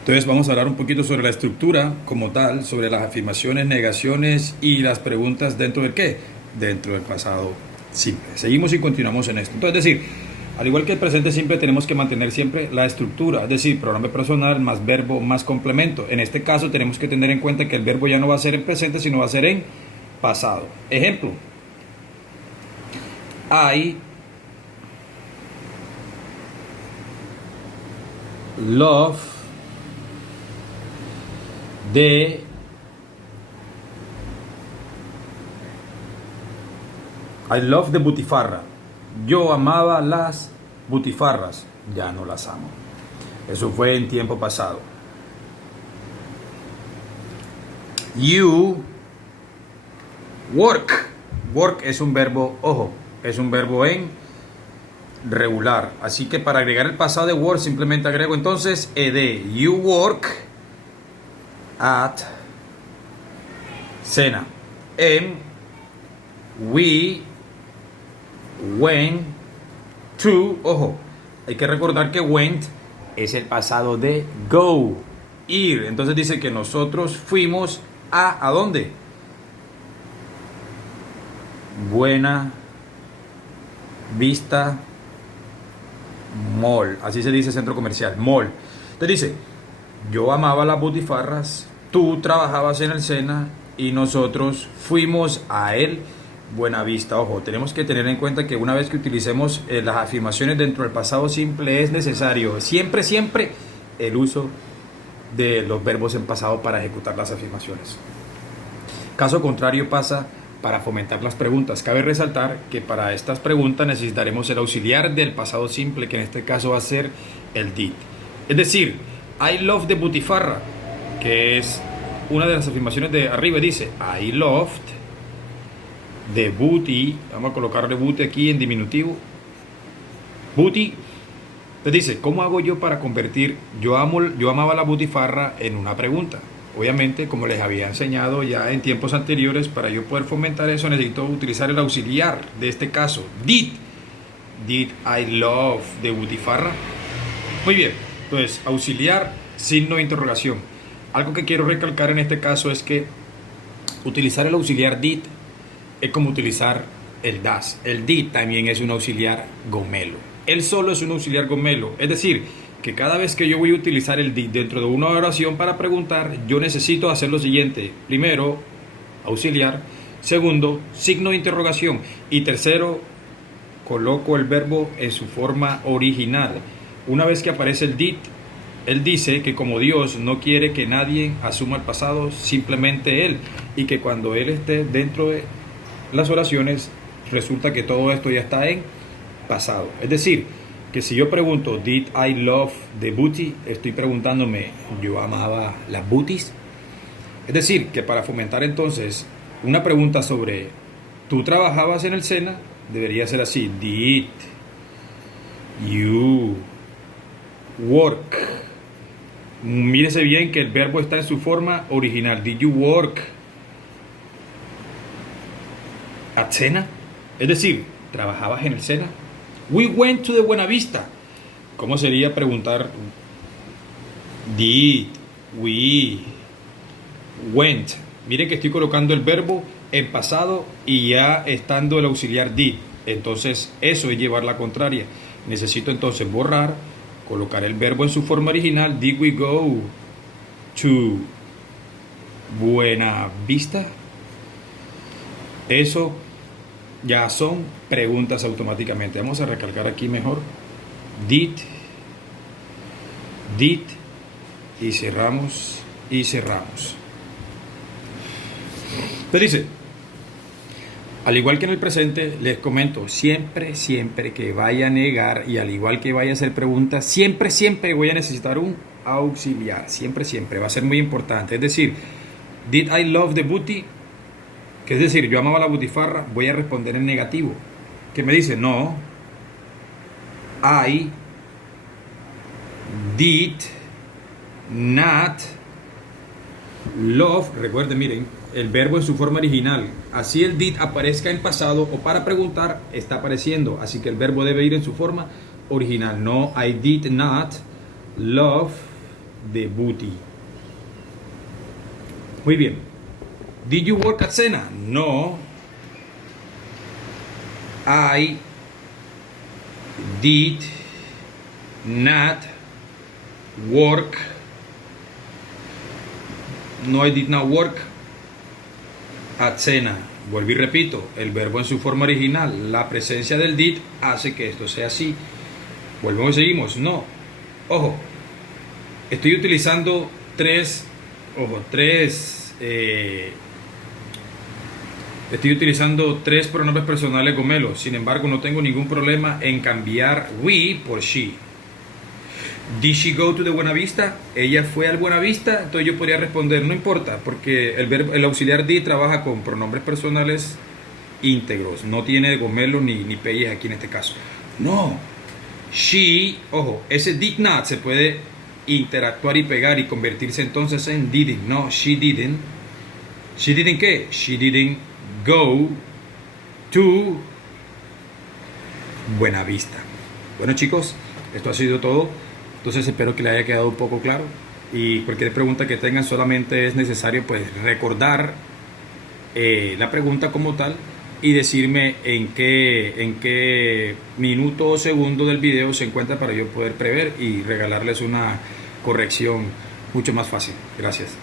Entonces vamos a hablar un poquito sobre la estructura como tal, sobre las afirmaciones, negaciones y las preguntas dentro del qué, dentro del pasado simple. Seguimos y continuamos en esto. Entonces, es decir, al igual que el presente simple, tenemos que mantener siempre la estructura, es decir, pronombre personal más verbo más complemento. En este caso tenemos que tener en cuenta que el verbo ya no va a ser en presente, sino va a ser en pasado. Ejemplo, I love the I love the butifarra. Yo amaba las butifarras, ya no las amo. Eso fue en tiempo pasado. You work. Work es un verbo, ojo, es un verbo en regular. Así que para agregar el pasado de work simplemente agrego entonces ed. You work at cena. And we went to, ojo, hay que recordar que went es el pasado de go, ir. Entonces dice que nosotros fuimos ¿a dónde? Buena Vista Mall. Así se dice centro comercial, mall. Entonces dice, yo amaba las butifarras, tú trabajabas en el Sena y nosotros fuimos a el Buenavista. Ojo, tenemos que tener en cuenta que una vez que utilicemos las afirmaciones dentro del pasado simple es necesario siempre el uso de los verbos en pasado para ejecutar las afirmaciones. Caso contrario pasa para fomentar las preguntas. Cabe resaltar que para estas preguntas necesitaremos el auxiliar del pasado simple, que en este caso va a ser el did. Es decir, I love the butifarra, que es una de las afirmaciones de arriba, dice I loved the booty. Vamos a colocarle booty aquí en diminutivo. Booty. Entonces dice, ¿cómo hago yo para convertir yo amaba la butifarra en una pregunta? Obviamente, como les había enseñado ya en tiempos anteriores, para yo poder fomentar eso necesito utilizar el auxiliar de este caso, did. Did I love the butifarra? Muy bien, entonces auxiliar, signo de interrogación. Algo que quiero recalcar en este caso es que utilizar el auxiliar did es como utilizar el das. El did también es un auxiliar gomelo. Él solo es un auxiliar gomelo. Es decir, que cada vez que yo voy a utilizar el did dentro de una oración para preguntar, yo necesito hacer lo siguiente. Primero, auxiliar. Segundo, signo de interrogación. Y tercero, coloco el verbo en su forma original. Una vez que aparece el did, él dice que como Dios no quiere que nadie asuma el pasado, simplemente Él. Y que cuando Él esté dentro de las oraciones, resulta que todo esto ya está en pasado. Es decir, que si yo pregunto, did I love the booty? Estoy preguntándome, ¿yo amaba las booties? Es decir, que para fomentar entonces una pregunta sobre, ¿tú trabajabas en el Sena? Debería ser así, did you work? Mírese bien que el verbo está en su forma original. Did you work at Sena? Es decir, ¿trabajabas en el Sena? We went to the Buenavista. ¿Cómo sería preguntar? Did we went? Miren que estoy colocando el verbo en pasado y ya estando el auxiliar did. Entonces eso es llevar la contraria. Necesito entonces borrar, colocar el verbo en su forma original. Did we go to Buenavista? Eso ya son preguntas automáticamente. Vamos a recalcar aquí mejor. Did y cerramos y cerramos. Entonces dice, al igual que en el presente, les comento, siempre que vaya a negar y al igual que vaya a hacer preguntas, siempre voy a necesitar un auxiliar. Siempre va a ser muy importante. Es decir, did I love the booty? Que es decir, yo amaba la butifarra, voy a responder en negativo. Que me dice, no, I did not love. Recuerden, miren, el verbo en su forma original. Así el did aparezca en pasado o para preguntar, está apareciendo. Así que el verbo debe ir en su forma original. No, I did not love de booty. Muy bien. Did you work at Sena? No. I did not work. No, I did not work at Sena. Vuelvo y repito, el verbo en su forma original, la presencia del did hace que esto sea así. Volvemos y seguimos. No. Ojo, estoy utilizando estoy utilizando tres pronombres personales gomelos. Sin embargo, no tengo ningún problema en cambiar we por she. Did she go to the Buenavista? Ella fue al Buenavista. Entonces yo podría responder, no importa, porque el auxiliar did trabaja con pronombres personales íntegros. No tiene gomelo ni peyes aquí en este caso. No. She, ojo, ese did not se puede interactuar y pegar y convertirse entonces en didn't. No, she didn't. ¿She didn't qué? She didn't go to Buenavista. Bueno, chicos, esto ha sido todo. Entonces espero que les haya quedado un poco claro. Y cualquier pregunta que tengan, solamente es necesario pues recordar la pregunta como tal y decirme en qué minuto o segundo del video se encuentra para yo poder prever y regalarles una corrección mucho más fácil. Gracias.